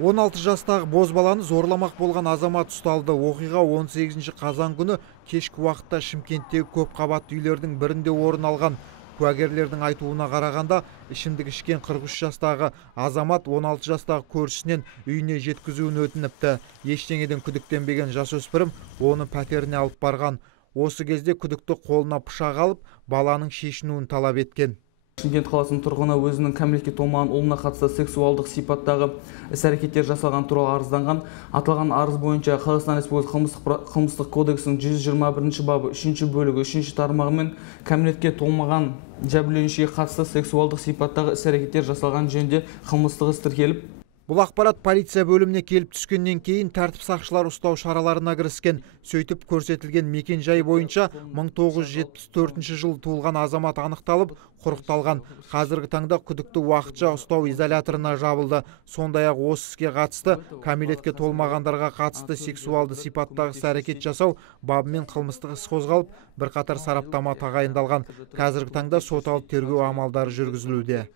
16 жастағы бозбаланы зорламақ болған азамат ұсталды. Оқиға 18 қазан күні кешкі уақытта Шымкенттегі көп қабатты үйлердің бірінде орын алған. Куәгерлердің айтуына қарағанда, ішімдік ішкен 43 жастағы азамат 16 жастағы көршісінен үйіне жеткізуін өтініпті. Ештеңеден күдіктенбеген жасөспірім оны пәтеріне алып барған. Осы кезде күдікті қолына пышақ алып, баланың шешінуін талап еткен. Шымкент қаласының тұрғыны өзінің кәмелетке толмаған ұлына қатысты сексуалдық сипаттағы іс-әрекеттер жасалған туралы арызданған. Аталған арыз бойынша Қазақстан Республикасы қылмыстық кодексінің 121 бабы 3 бөлігі 3 тармағымен кәмелетке толмаған жәбірленушіге қатысты сексуалдық сипаттағы іс-әрекеттер жасалған жөнінде қылмыстық іс тіркеліп, Бұл ақпарат полиция бөліміне келіп түскеннен кейін тәртіп сақшылар ұстау шараларына кіріскен. Сөйтіп көрсетілген мекен жай бойынша 1974 жылы туылған азамат анықталып, құрықталған. Қазіргі таңда күдікті уақытша ұстау изоляторына жабылды. Сондай-ақ осы іске қатысты кәмелетке толмағандарға қатысты сексуалды сипаттағы іс-әрекет жасау бабымен қылмыстық іс қозғалып, бірқатар сараптама тағайындалған. Қазіргі таңда сот алып тергеу амалдары жүргізілуде.